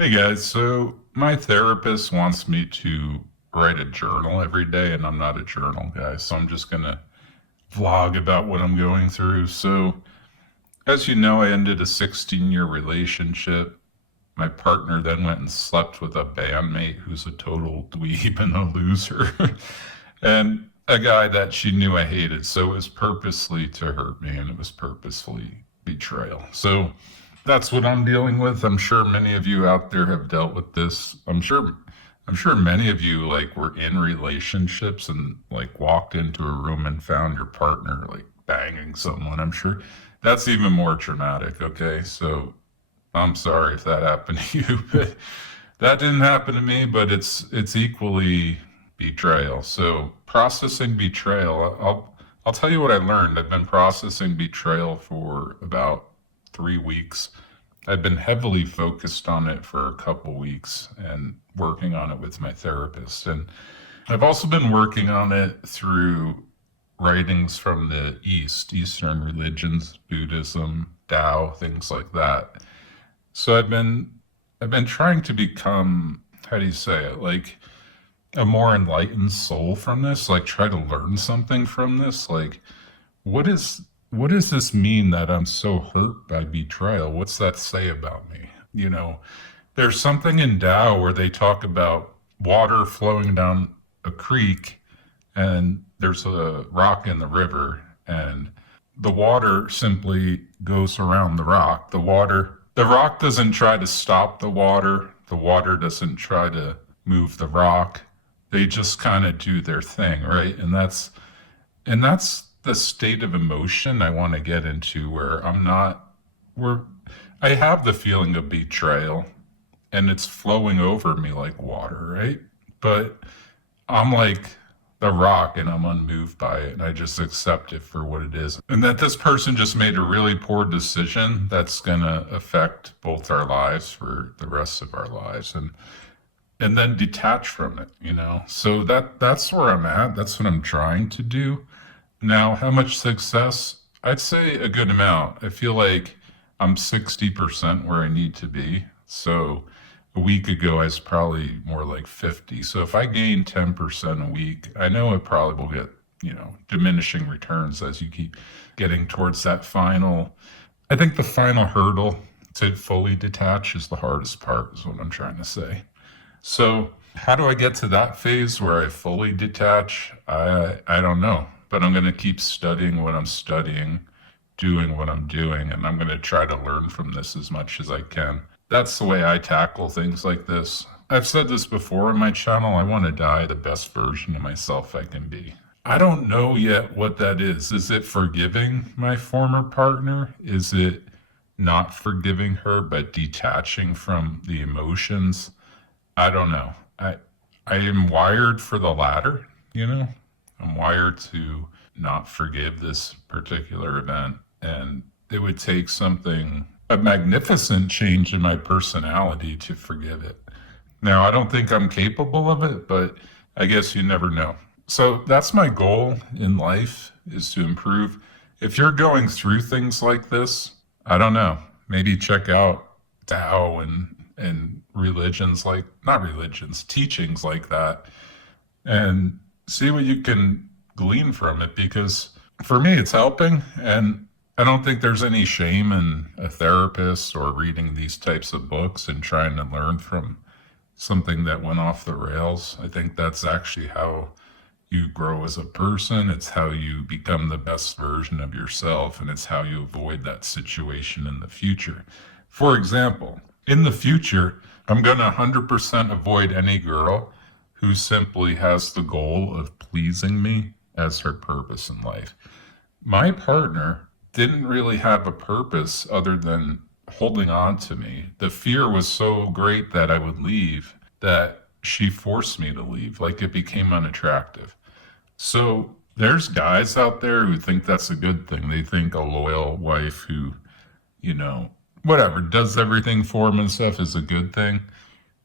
Hey guys, so my therapist wants me to write a journal every day, and I'm not a journal guy, so I'm just gonna vlog about what I'm going through. So, as you know, I ended a 16-year relationship. My partner then went and slept with a bandmate who's a total dweeb and a loser, and a guy that she knew I hated. So it was purposely to hurt me, and it was purposefully betrayal. So that's what I'm dealing with. I'm sure many of you out there have dealt with this. I'm sure many of you like were in relationships and like walked into a room and found your partner like banging someone. I'm sure that's even more traumatic. Okay. So I'm sorry if that happened to you, but that didn't happen to me, but it's equally betrayal. So processing betrayal, I'll tell you what I learned. I've been processing betrayal for about 3 weeks. I've been heavily focused on it for a couple weeks and working on it with my therapist. And I've also been working on it through writings from the Eastern religions, Buddhism, Tao, things like that. So I've been trying to become, how do you say it, like a more enlightened soul from this, like try to learn something from this. Like what is what does this mean that I'm so hurt by betrayal? What's that say about me? You know, there's something in Tao where they talk about water flowing down a creek and there's a rock in the river and the water simply goes around the rock. The rock doesn't try to stop the water. The water doesn't try to move the rock. They just kind of do their thing, right? And that's the state of emotion I want to get into where I'm not where I have the feeling of betrayal and it's flowing over me like water, right? But I'm like the rock and I'm unmoved by it and I just accept it for what it is. And that this person just made a really poor decision that's going to affect both our lives for the rest of our lives and then detach from it, you know. So that's where I'm at. That's what I'm trying to do. Now, how much success? I'd say a good amount. I feel like I'm 60% where I need to be. So a week ago, I was probably more like 50. So if I gain 10% a week, I know it probably will get, diminishing returns as you keep getting towards that final. I think the final hurdle to fully detach is the hardest part, is what I'm trying to say. So, how do I get to that phase where I fully detach? I don't know, but I'm going to keep studying what I'm studying, doing what I'm doing, and I'm going to try to learn from this as much as I can. That's the way I tackle things like this. I've said this before on my channel. I want to die the best version of myself I can be. I don't know yet what that is. Is it forgiving my former partner? Is it not forgiving her but detaching from the emotions? I don't know. I am wired for the latter, you know? I'm wired to not forgive this particular event. And it would take something, a magnificent change in my personality to forgive it. Now, I don't think I'm capable of it, but I guess you never know. So that's my goal in life is to improve. If you're going through things like this, I don't know, maybe check out Tao and religions like not religions, teachings like that and see what you can glean from it because for me it's helping and I don't think there's any shame in a therapist or reading these types of books and trying to learn from something that went off the rails. I think that's actually how you grow as a person. It's how you become the best version of yourself, and it's how you avoid that situation in the future. For example, in the future, I'm going to 100% avoid any girl who simply has the goal of pleasing me as her purpose in life. My partner didn't really have a purpose other than holding on to me. The fear was so great that I would leave that she forced me to leave. Like it became unattractive. So there's guys out there who think that's a good thing. They think a loyal wife who, you know, whatever, does everything for him and stuff is a good thing.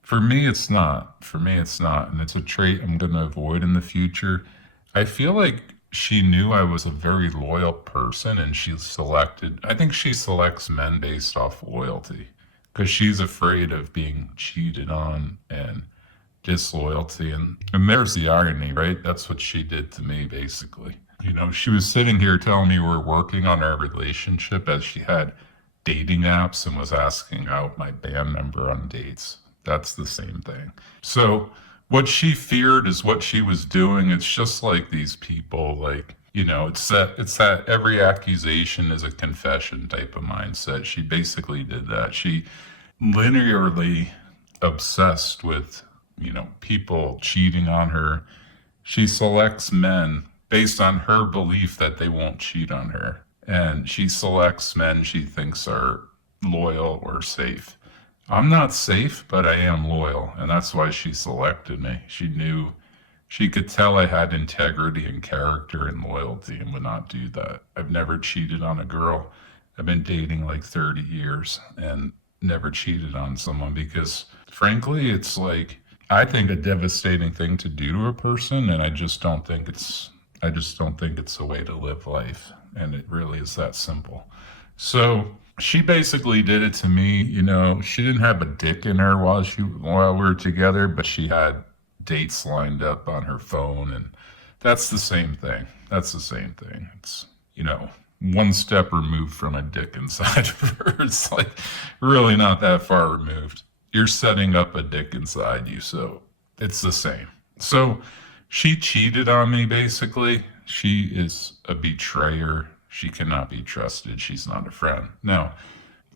For me, it's not. For me, it's not. And it's a trait I'm going to avoid in the future. I feel like she knew I was a very loyal person and she selected, I think she selects men based off loyalty. because she's afraid of being cheated on and disloyalty. And there's the irony, right? That's what she did to me, basically. She was sitting here telling me we're working on our relationship as she had dating apps and was asking out my band member on dates. That's the same thing. So what she feared is what she was doing. It's just like these people, like, it's that every accusation is a confession type of mindset. She basically did that. She linearly obsessed with, people cheating on her. She selects men based on her belief that they won't cheat on her. And she selects men she thinks are loyal or safe. I'm not safe, but I am loyal. And that's why she selected me. She could tell I had integrity and character and loyalty and would not do that. I've never cheated on a girl. I've been dating like 30 years and never cheated on someone because, frankly, it's like, I think a devastating thing to do to a person, and I just don't think it's a way to live life. And it really is that simple. So she basically did it to me. She didn't have a dick in her while we were together, but she had dates lined up on her phone, and that's the same thing. It's, one step removed from a dick inside of her. It's like really not that far removed. You're setting up a dick inside you, so it's the same. So she cheated on me, basically. She is a betrayer. She cannot be trusted. She's not a friend. Now,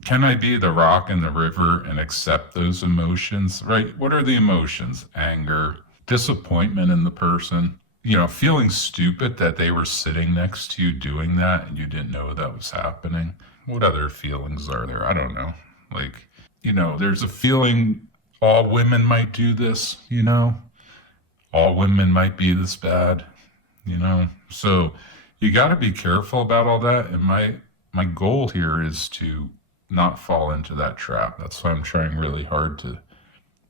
can I be the rock in the river and accept those emotions, right? What are the emotions? Anger, disappointment in the person, feeling stupid that they were sitting next to you doing that and you didn't know that was happening. What other feelings are there? I don't know. Like, there's a feeling all women might do this, all women might be this bad, so you got to be careful about all that. And my goal here is to not fall into that trap. That's why I'm trying really hard to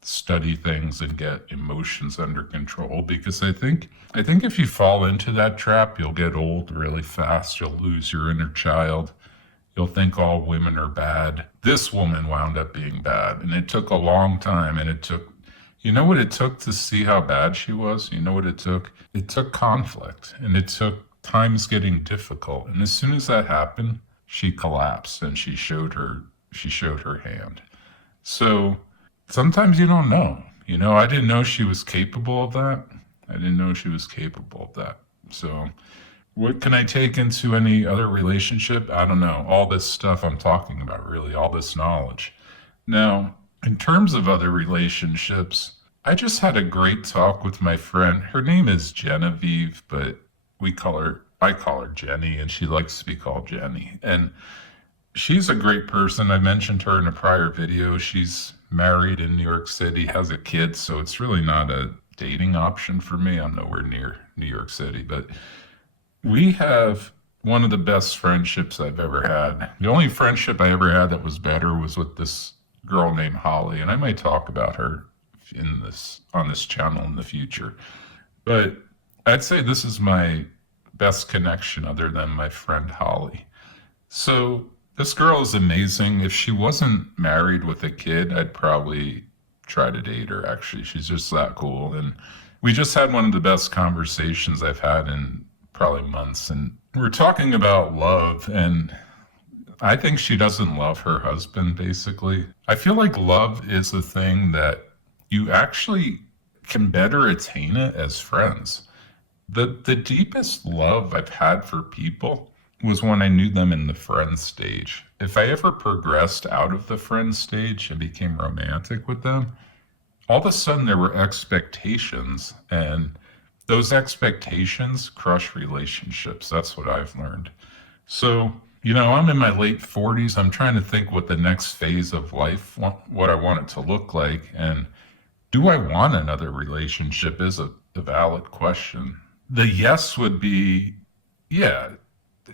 study things and get emotions under control, because I think if you fall into that trap, you'll get old really fast. You'll lose your inner child. You'll think all women are bad. This woman wound up being bad, and it took a long time, and it took, what it took to see how bad she was? You know what it took? It took conflict, and it took times getting difficult. And as soon as that happened, she collapsed and she showed her hand. So sometimes you don't know. I didn't know she was capable of that. So what can I take into any other relationship? I don't know. All this stuff I'm talking about, really, all this knowledge. Now, in terms of other relationships, I just had a great talk with my friend. Her name is Genevieve, but I call her Jenny, and she likes to be called Jenny. And she's a great person. I mentioned her in a prior video. She's married in New York City, has a kid, so it's really not a dating option for me. I'm nowhere near New York City, but we have one of the best friendships I've ever had. The only friendship I ever had that was better was with this girl named Holly, and I might talk about her on this channel in the future. But I'd say this is my best connection other than my friend Holly. So this girl is amazing. If she wasn't married with a kid, I'd probably try to date her, actually. She's just that cool. And we just had one of the best conversations I've had in probably months. And we're talking about love, and I think she doesn't love her husband, basically. I feel like love is a thing that you actually can better attain it as friends. The deepest love I've had for people was when I knew them in the friend stage. If I ever progressed out of the friend stage and became romantic with them, all of a sudden there were expectations, and those expectations crush relationships. That's what I've learned. So, I'm in my late 40s. I'm trying to think what the next phase of life, what I want it to look like. And do I want another relationship is a valid question. The yes would be, yeah,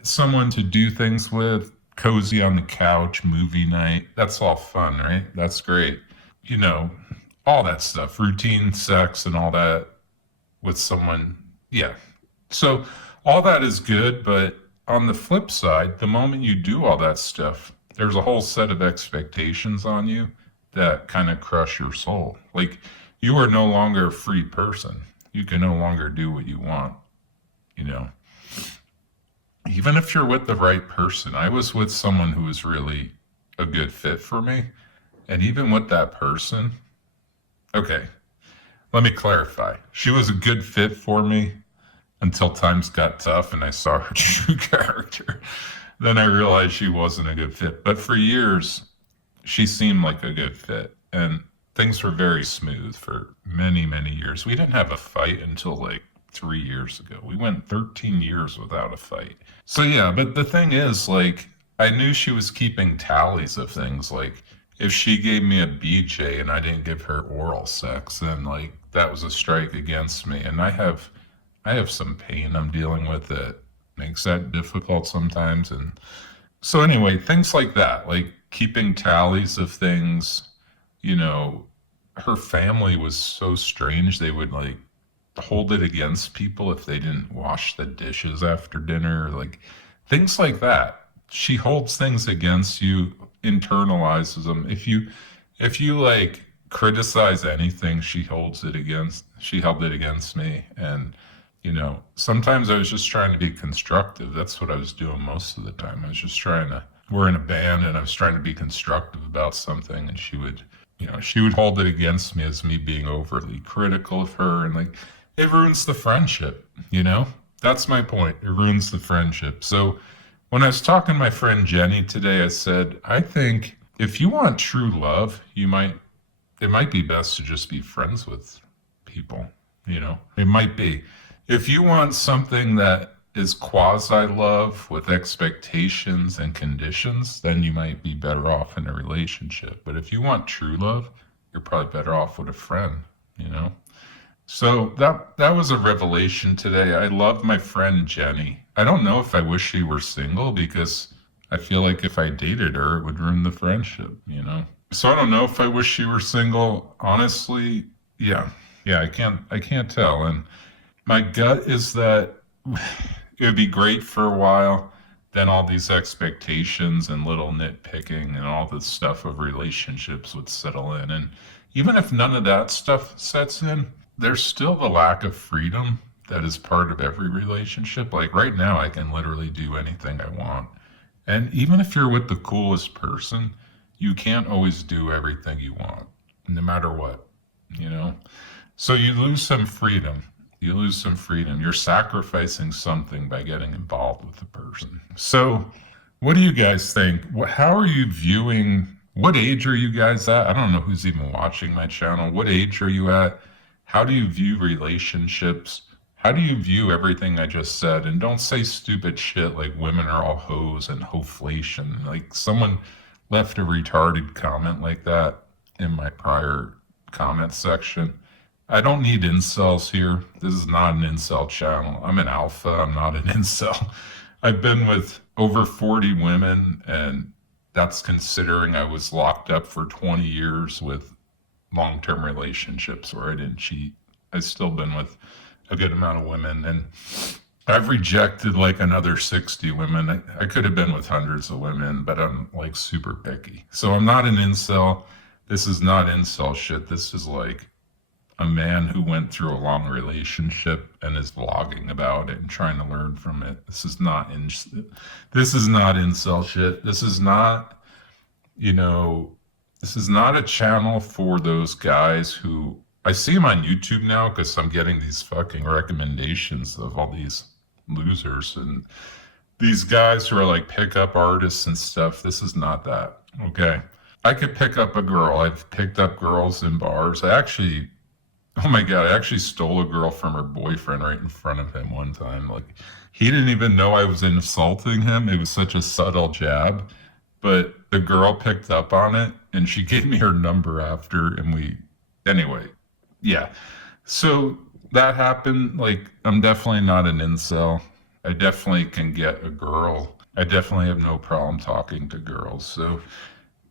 someone to do things with, cozy on the couch, movie night. That's all fun, right? That's great. All that stuff, routine sex and all that with someone. Yeah. So all that is good, but on the flip side, the moment you do all that stuff, there's a whole set of expectations on you that kind of crush your soul. Like, you are no longer a free person. You can no longer do what you want, you know. Even if you're with the right person, I was with someone who was really a good fit for me. And even with that person, okay, let me clarify. She was a good fit for me until times got tough and I saw her true character. Then I realized she wasn't a good fit. But for years, she seemed like a good fit. And things were very smooth for many, many years. We didn't have a fight until like 3 years ago. We went 13 years without a fight. So yeah, but the thing is, like, I knew she was keeping tallies of things. Like, if she gave me a BJ and I didn't give her oral sex, then like that was a strike against me. And I have some pain I'm dealing with that makes that difficult sometimes. And so anyway, things like that, like keeping tallies of things, you know, her family was so strange. They would like hold it against people if they didn't wash the dishes after dinner, like things like that. She holds things against you, internalizes them. If you like criticize anything, she held it against me. And sometimes I was just trying to be constructive. That's what I was doing most of the time. I was just trying to, we're in a band and I was trying to be constructive about something, and she would hold it against me as me being overly critical of her, and like it ruins the friendship. That's my point. It ruins the friendship. So when I was talking to my friend Jenny today, I said, I think if you want true love, it might be best to just be friends with people. It might be. If you want something that is quasi love with expectations and conditions, then you might be better off in a relationship. But if you want true love, you're probably better off with a friend. So that was a revelation today. I love my friend Jenny. I don't know if I wish she were single, because I feel like if I dated her, it would ruin the friendship. So I don't know if I wish she were single. Honestly, yeah. Yeah, I can't tell. And my gut is that it would be great for a while. Then all these expectations and little nitpicking and all this stuff of relationships would settle in. And even if none of that stuff sets in, there's still the lack of freedom that is part of every relationship. Like right now, I can literally do anything I want. And even if you're with the coolest person, you can't always do everything you want, no matter what. So you lose some freedom. You're sacrificing something by getting involved with the person. So what do you guys think? How are you viewing, what age are you guys at? I don't know who's even watching my channel. What age are you at? How do you view relationships? How do you view everything I just said? And don't say stupid shit like women are all hoes and hoflation. Like someone left a retarded comment like that in my prior comment section. I don't need incels here. This is not an incel channel. I'm an alpha. I'm not an incel. I've been with over 40 women, and that's considering I was locked up for 20 years with long-term relationships where I didn't cheat. I've still been with a good amount of women, and I've rejected like another 60 women. I could have been with hundreds of women, but I'm like super picky. So I'm not an incel. This is not incel shit. This is like a man who went through a long relationship and is vlogging about it and trying to learn from it. This is not incel shit. This is not a channel for those guys who, I see them on YouTube now because I'm getting these fucking recommendations of all these losers and these guys who are like pickup artists and stuff. This is not that. Okay. I could pick up a girl. I've picked up girls in bars. Oh my God, I actually stole a girl from her boyfriend right in front of him one time. Like, he didn't even know I was insulting him. It was such a subtle jab, but the girl picked up on it and she gave me her number after, and anyway, yeah. So that happened. Like, I'm definitely not an incel. I definitely can get a girl. I definitely have no problem talking to girls. So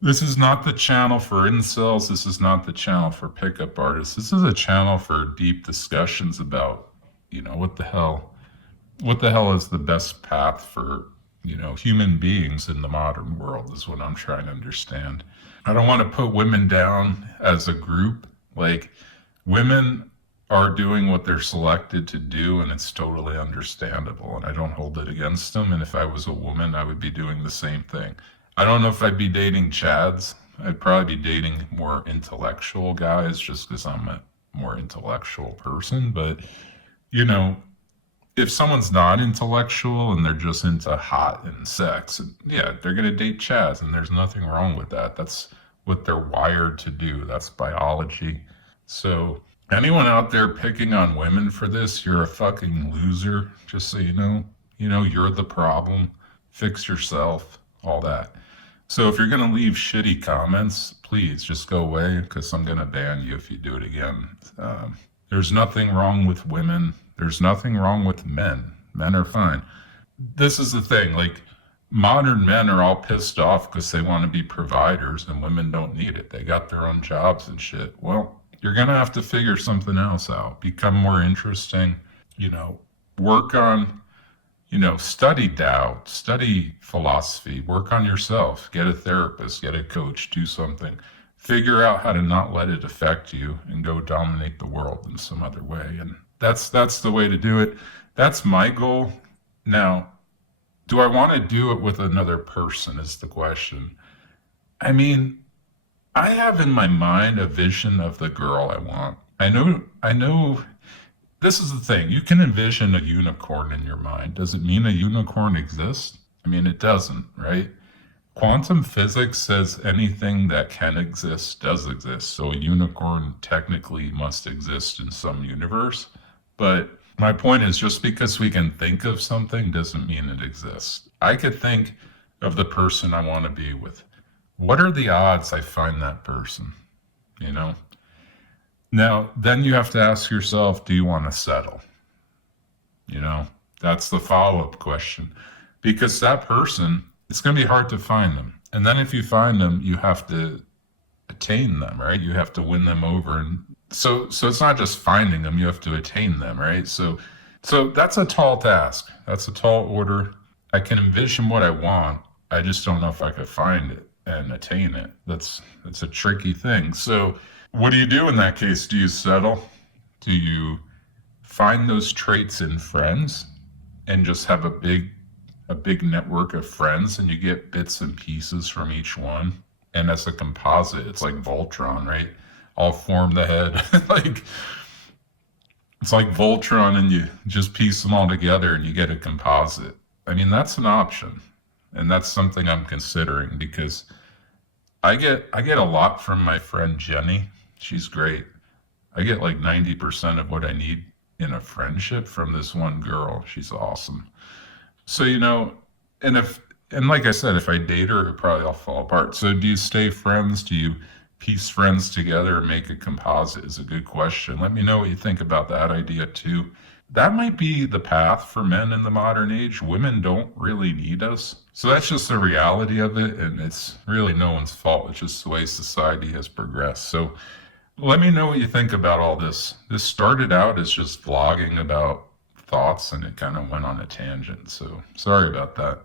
this is not the channel for incels. This is not the channel for pickup artists. This is a channel for deep discussions about, what the hell is the best path for human beings in the modern world is what I'm trying to understand. I don't want to put women down as a group. Like, women are doing what they're selected to do, and it's totally understandable, and I don't hold it against them. And if I was a woman, I would be doing the same thing. I don't know if I'd be dating Chads. I'd probably be dating more intellectual guys just because I'm a more intellectual person. But, you know, if someone's not intellectual and they're just into hot and sex, yeah, they're going to date Chads, and there's nothing wrong with that. That's what they're wired to do. That's biology. So, anyone out there picking on women for this, you're a fucking loser, just so you know. You're the problem. Fix yourself, all that. So if you're going to leave shitty comments, please just go away because I'm going to ban you if you do it again. There's nothing wrong with women. There's nothing wrong with men. Men are fine. This is the thing. Like, modern men are all pissed off because they want to be providers and women don't need it. They got their own jobs and shit. Well, you're going to have to figure something else out. Become more interesting. Work on study doubt, study philosophy, work on yourself, get a therapist, get a coach, do something. Figure out how to not let it affect you and go dominate the world in some other way. And that's the way to do it. That's my goal. Now, do I want to do it with another person is the question. I mean, I have in my mind a vision of the girl I want. I know this is the thing. You can envision a unicorn in your mind. Does it mean a unicorn exists? I mean, it doesn't, right? Quantum physics says anything that can exist does exist. So a unicorn technically must exist in some universe. But my point is, just because we can think of something doesn't mean it exists. I could think of the person I want to be with. What are the odds I find that person? Now, then you have to ask yourself, do you want to settle? That's the follow-up question. Because that person, it's going to be hard to find them. And then if you find them, you have to attain them, right? You have to win them over. And so it's not just finding them, you have to attain them, right? So that's a tall task. That's a tall order. I can envision what I want. I just don't know if I could find it and attain it. That's a tricky thing. So what do you do in that case? Do you settle? Do you find those traits in friends and just have a big network of friends, and you get bits and pieces from each one? And as a composite, it's like Voltron, right? All form the head. It's like Voltron, and you just piece them all together and you get a composite. I mean, that's an option. And that's something I'm considering because I get a lot from my friend Jenny. She's great. I get like 90% of what I need in a friendship from this one girl. She's awesome. So, and like I said, if I date her, it probably all fall apart. So do you stay friends? Do you piece friends together and make a composite is a good question. Let me know what you think about that idea too. That might be the path for men in the modern age. Women don't really need us. So that's just the reality of it. And it's really no one's fault. It's just the way society has progressed. So let me know what you think about all this. This started out as just vlogging about thoughts and it kind of went on a tangent. So sorry about that.